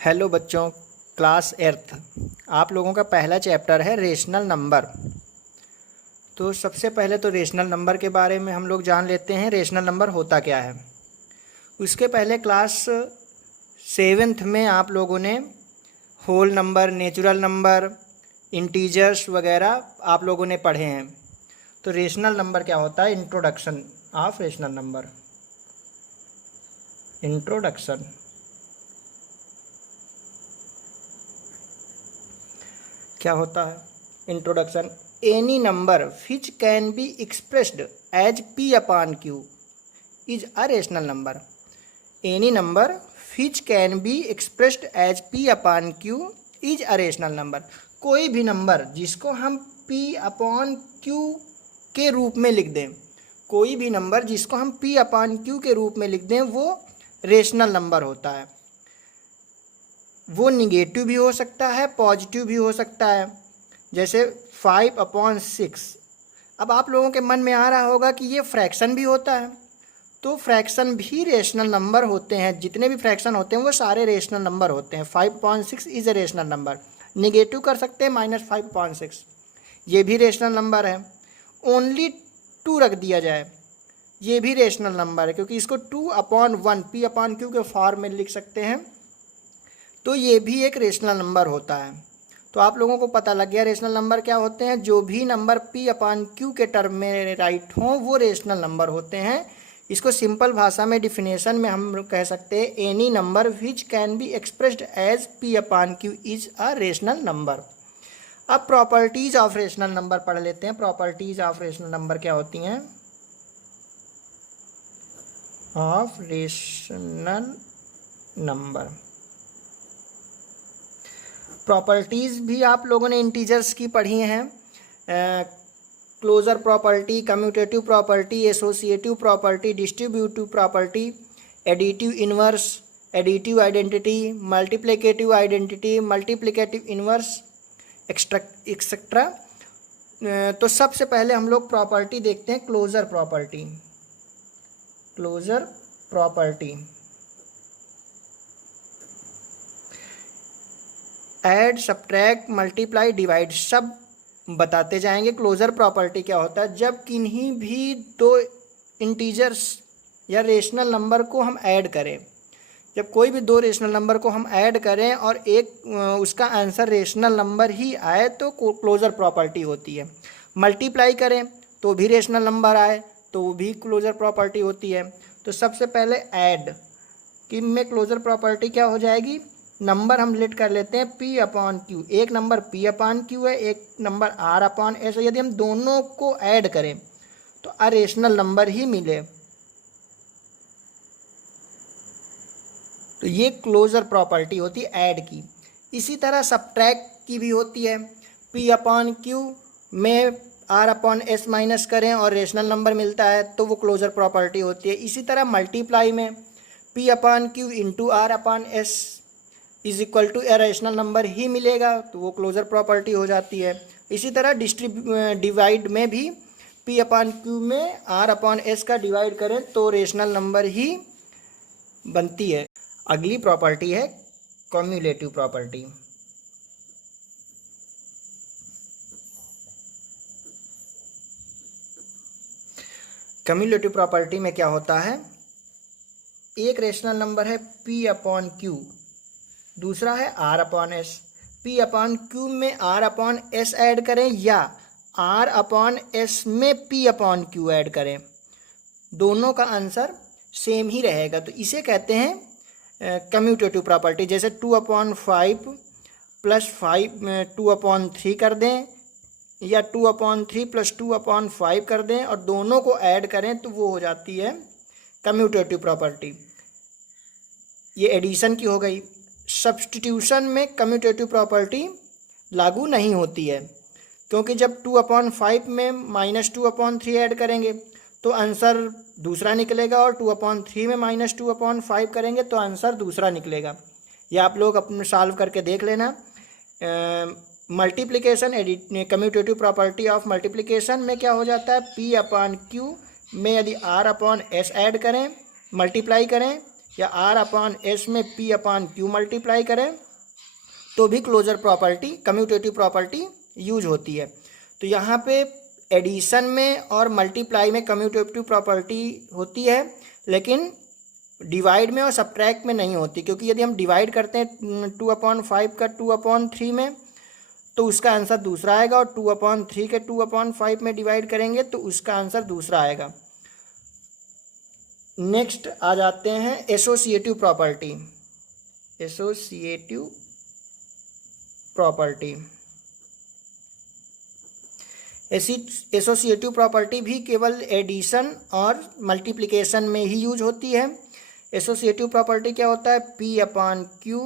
Hello बच्चों, class earth आप लोगों का पहला चैप्टर है रेशनल नंबर। तो सबसे पहले तो रेशनल नंबर के बारे में हम लोग जान लेते हैं, रेशनल नंबर होता क्या है। उसके पहले क्लास सेवेंथ में आप लोगों ने whole number, natural number, integers वगैरह आप लोगों ने पढ़े हैं। तो रेशनल नंबर क्या होता है, introduction of rational number. Introduction क्या होता है? Introduction, any number which can be expressed as P upon Q is a rational number. Any number which can be expressed as P upon Q is a rational number. कोई भी number जिसको हम P upon Q के रूप में लिख दें, कोई भी नंबर जिसको हम पी अपॉन क्यू के रूप में लिख दें, वो रेशनल नंबर होता है। वो निगेटिव भी हो सकता है, पॉजिटिव भी हो सकता है। जैसे 5/6। अब आप लोगों के मन में आ रहा होगा कि ये फ्रैक्शन भी होता है, तो फ्रैक्शन भी रेशनल नंबर होते हैं। जितने भी फ्रैक्शन होते हैं वो सारे रेशनल नंबर होते हैं। 5/6 is a rational number. Negative कर सकते हैं -5/6, ये भी रेशनल नंबर है। ओनली 2 रख दिया जाए, ये भी रेशनल नंबर है, क्योंकि इसको 2/1 पी अपॉन क्यू के फॉर्म में लिख सकते हैं, तो ये भी एक रेशनल नंबर होता है। तो आप लोगों को पता लग गया रेशनल नंबर क्या होते हैं। जो भी नंबर पी अपॉन क्यू के टर्म में राइट हों वो रेशनल नंबर होते हैं। इसको सिंपल भाषा में डिफिनेशन में हम कह सकते हैं, any number which can be expressed as P upon Q is a rational number. अब प्रॉपर्टीज ऑफ रेशनल नंबर पढ़ लेते हैं। प्रॉपर्टीज ऑफ रेशनल नंबर क्या होती हैं? ऑफ रेशनल नंबर प्रॉपर्टीज़ भी आप लोगों ने इंटीजर्स की पढ़ी हैं। Closure property, commutative property, associative property, distributive property, additive inverse, additive identity, multiplicative identity, multiplicative inverse, etcetera. तो सबसे पहले हम लोग प्रॉपर्टी देखते हैं, closure property. Closure property add, subtract, multiply, divide सब बताते जाएंगे। क्लोजर प्रॉपर्टी क्या होता है? जब किन्हीं भी दो इंटीजर्स या रेशनल नंबर को हम ऐड करें, जब कोई भी दो रेशनल नंबर को हम ऐड करें और एक उसका आंसर रेशनल नंबर ही आए तो क्लोजर प्रॉपर्टी होती है। मल्टीप्लाई करें तो भी रेशनल नंबर आए तो वो भी क्लोजर प्रॉपर्टी होती है। तो सबसे पहले ऐड कि में क्लोजर प्रॉपर्टी क्या हो जाएगी? नंबर हम लेट कर लेते हैं पी अपॉन क्यू। एक नंबर पी अपॉन क्यू है, एक नंबर आर अपॉन एस है। यदि हम दोनों को ऐड करें तो अरेशनल नंबर ही मिले, तो ये क्लोजर प्रॉपर्टी होती है ऐड की। इसी तरह सब्ट्रैक्ट की भी होती है। पी अपॉन क्यू में आर अपॉन एस माइनस करें और रेशनल नंबर मिलता है तो वो क्लोजर प्रॉपर्टी होती है। इसी तरह मल्टीप्लाई में P upon Q into R upon S is equal to a rational number ही मिलेगा, तो वो क्लोजर प्रॉपर्टी हो जाती है। इसी तरह डिवाइड में भी पी अपॉन क्यू में आर अपॉन एस का डिवाइड करें तो रेशनल नंबर ही बनती है। अगली प्रॉपर्टी है कम्युलेटिव प्रॉपर्टी। कम्युलेटिव प्रॉपर्टी में क्या होता है? एक रेशनल नंबर है पी अपॉन क्यू, दूसरा है R upon S. P upon Q में आर अपॉन एस ऐड करें या आर अपॉन एस में पी अपॉन क्यू ऐड करें, दोनों का आंसर सेम ही रहेगा। तो इसे कहते हैं कम्यूटेटिव प्रॉपर्टी। जैसे 2/5 + 5 2/3 कर दें या 2/3 + 2/5 कर दें और दोनों को ऐड करें तो वो हो जाती है कम्यूटेटिव प्रॉपर्टी। ये एडिशन की हो गई। सब्स्टिट्यूशन में कम्यूटेटिव प्रॉपर्टी लागू नहीं होती है, क्योंकि जब 2/5 में -2/3 ऐड करेंगे तो आंसर दूसरा निकलेगा और 2/3 में -2/5 करेंगे तो आंसर दूसरा निकलेगा। यह आप लोग अपने सॉल्व करके देख लेना। Multiplication commutative property of multiplication में क्या हो जाता है? पी अपॉन क्यू में यदि आर अपॉन एस ऐड करें, मल्टीप्लाई करें या आर अपॉन एस में पी अपॉन क्यू मल्टीप्लाई करें तो भी closure property, commutative property use होती है। तो यहाँ पे एडिशन में और मल्टीप्लाई में कम्यूटेटिव प्रॉपर्टी होती है, लेकिन डिवाइड में और सब्ट्रैक्ट में नहीं होती, क्योंकि यदि हम डिवाइड करते हैं 2/5 का 2/3 में तो उसका आंसर दूसरा आएगा, और 2/3 के 2/5 में डिवाइड करेंगे तो उसका आंसर दूसरा आएगा। नेक्स्ट आ जाते हैं associative property. Associative property, associative property भी केवल एडिशन और मल्टीप्लिकेशन में ही यूज होती है। एसोसिएटिव प्रॉपर्टी क्या होता है? P upon Q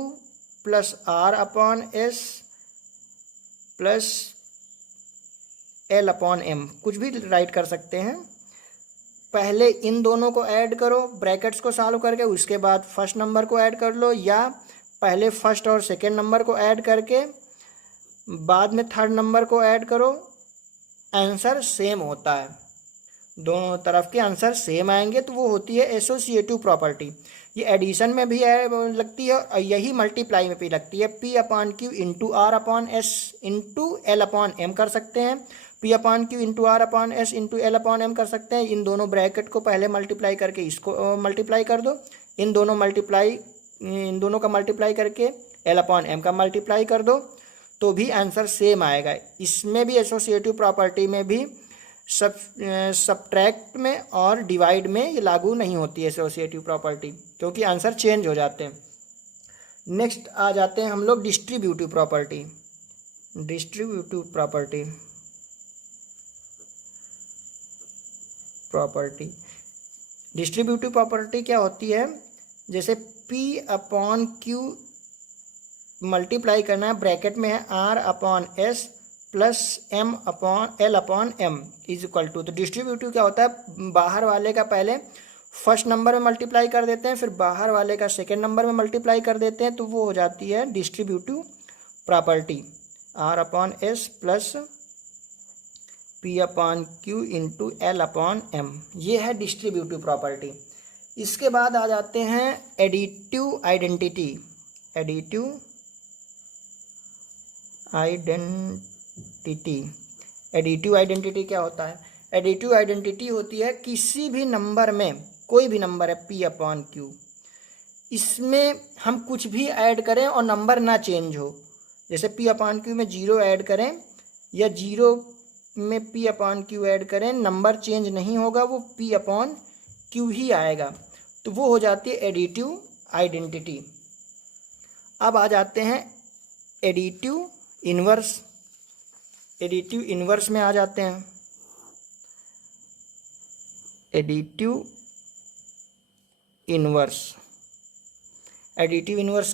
plus R upon S plus L upon M, कुछ भी राइट कर सकते हैं। पहले इन दोनों को ऐड करो ब्रैकेट्स को सॉल्व करके, उसके बाद फर्स्ट नंबर को ऐड कर लो, या पहले फर्स्ट और सेकेंड नंबर को ऐड करके बाद में थर्ड नंबर को ऐड करो, आंसर सेम होता है, दोनों तरफ के आंसर सेम आएंगे, तो वो होती है एसोसिएटिव प्रॉपर्टी। ये एडिशन में भी लगती है और यही मल्टीप्लाई में भी लगती है। P upon Q into R upon S into L upon M कर सकते हैं, P upon Q into R upon S into L upon M कर सकते हैं। इन दोनों ब्रैकेट को पहले मल्टीप्लाई करके इसको मल्टीप्लाई कर दो, इन दोनों का मल्टीप्लाई करके एल अपॉन एम का मल्टीप्लाई कर दो, तो भी आंसर सेम आएगा। इसमें भी एसोसिएटिव प्रॉपर्टी में भी सब्ट्रैक्ट में और डिवाइड में ये लागू नहीं होती है एसोसिएटिव प्रॉपर्टी, क्योंकि आंसर चेंज हो जाते हैं। नेक्स्ट आ जाते हैं हम लोग distributive property. Distributive distributive property क्या होती है? जैसे P अपॉन क्यू मल्टीप्लाई करना है, ब्रैकेट में है R upon S plus M upon L upon M is equal to. तो डिस्ट्रीब्यूटिव क्या होता है? बाहर वाले का पहले फर्स्ट नंबर में मल्टीप्लाई कर देते हैं, फिर बाहर वाले का सेकेंड नंबर में मल्टीप्लाई कर देते हैं, तो वो हो जाती है distributive property. R upon S plus P upon Q into L upon M, ये है डिस्ट्रीब्यूटिव प्रॉपर्टी। इसके बाद आ जाते हैं एडिटिव आइडेंटिटी। एडिटिव आइडेंटिटी क्या होता है? एडिटिव आइडेंटिटी होती है किसी भी नंबर में, कोई भी नंबर है P अपॉन क्यू, इसमें हम कुछ भी ऐड करें और नंबर ना चेंज हो। जैसे P अपॉन क्यू में 0 ऐड करें या 0 में P अपॉन क्यू ऐड करें, नंबर चेंज नहीं होगा, वो P अपॉन क्यू ही आएगा, तो वो हो जाती है एडिटिव आइडेंटिटी। अब आ जाते हैं एडिटिव इन्वर्स। एडिटिव इन्वर्स में आ जाते हैं। एडिटिव इन्वर्स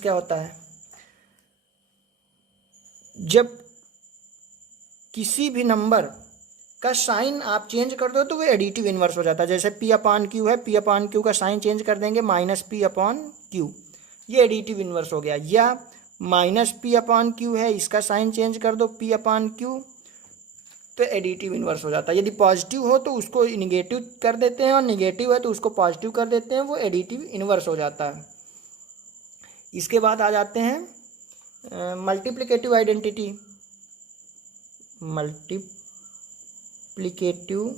क्या होता है? जब किसी भी नंबर का साइन आप चेंज कर दो तो वो एडिटिव इन्वर्स हो जाता है। जैसे P अपॉन क्यू है, P अपॉन क्यू का साइन चेंज कर देंगे -P अपॉन क्यू, ये एडिटिव इन्वर्स हो गया। या -P अपॉन क्यू है, इसका साइन चेंज कर दो P अपॉन क्यू, तो एडिटिव इन्वर्स हो जाता है। यदि पॉजिटिव हो तो उसको निगेटिव कर देते हैं, और निगेटिव है तो उसको पॉजिटिव कर देते हैं, वो एडिटिव इन्वर्स हो जाता है। इसके बाद आ जाते हैं मल्टीप्लिकेटिव आइडेंटिटी। मल्टीप्लिकेटिव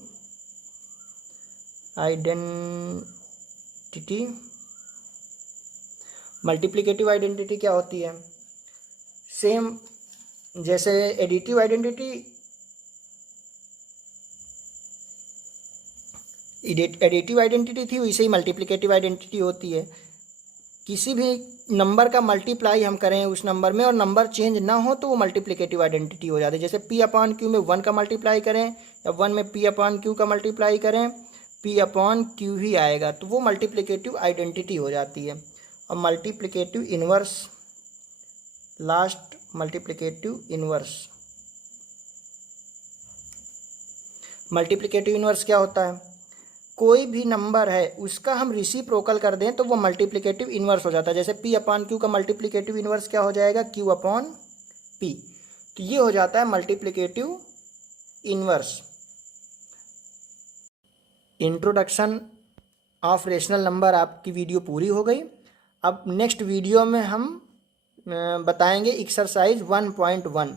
आइडेंटिटी क्या होती है? सेम जैसे एडिटिव आइडेंटिटी थी, वैसे ही मल्टीप्लिकेटिव आइडेंटिटी होती है। किसी भी नंबर का मल्टीप्लाई हम करें उस नंबर में और नंबर चेंज ना हो तो वो मल्टीप्लिकेटिव आइडेंटिटी हो जाती है। जैसे P अपॉन क्यू में 1 का मल्टीप्लाई करें या 1 में P अपॉन क्यू का मल्टीप्लाई करें, P अपॉन क्यू ही आएगा, तो वो मल्टीप्लिकेटिव आइडेंटिटी हो जाती है। और multiplicative inverse, last multiplicative inverse क्या होता है? कोई भी नंबर है उसका हम रेसिप्रोकल कर दें तो वो मल्टीप्लिकेटिव इन्वर्स हो जाता है। जैसे P अपॉन क्यू का मल्टीप्लिकेटिव इन्वर्स क्या हो जाएगा? Q अपॉन P, तो ये हो जाता है multiplicative inverse. Introduction of rational number आपकी वीडियो पूरी हो गई। अब नेक्स्ट वीडियो में हम बताएंगे एक्सरसाइज 1.1